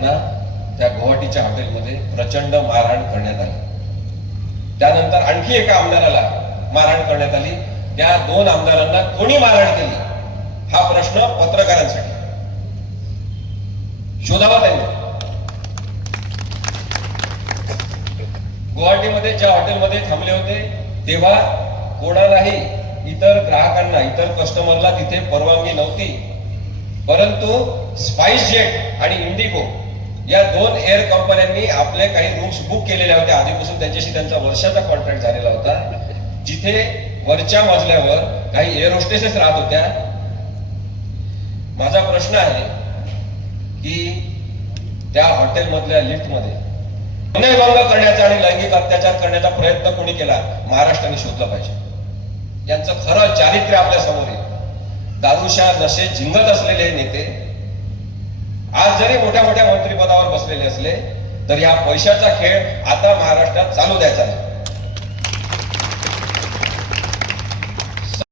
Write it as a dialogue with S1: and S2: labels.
S1: त्यांना त्या गुवाहाटीच्या हॉटेलमध्ये प्रचंड मारहाण करण्यात आली. त्यानंतर आणखी एका आमदाराला मारहाण करण्यात आली. त्या दोन आमदारांना कोणी मारहाण केली? हा प्रश्न पत्रकारांसाठी. शोधावा त्यांनी. गुवाहाटीमध्ये ज्या हॉटेलमध्ये थांबले होते तेव्हा कोणालाही इतर ग्राहकांना इतर कस्टमरला तिथे परवानगी नव्हती. परंतु स्पाइस जेट आणि इंडिगो या दोन एअर कंपन्यांनी आपले काही रूम्स बुक केलेल्या होत्या. आधीपासून त्यांच्याशी त्यांचा वर्षाचा कॉन्ट्रॅक्ट झालेला होता. जिथे वरच्या मजल्यावर काही एअर होस्टेसेस राहत होत्या. माझा प्रश्न आहे की त्या हॉटेलमधल्या लिफ्टमध्ये विनयभंग करण्याचा आणि लैंगिक अत्याचार करण्याचा प्रयत्न कोणी केला? महाराष्ट्राने शोधला पाहिजे. यांचं खरं चारित्र्य आपल्यासमोर आहे. दारुशा नशे झिंगत असलेले नेते जरी मोठ्या मोठ्या मंत्रिपदावर बसलेले असले तर या पैशाचा खेळ आता महाराष्ट्रात चालू द्यायचा नाही.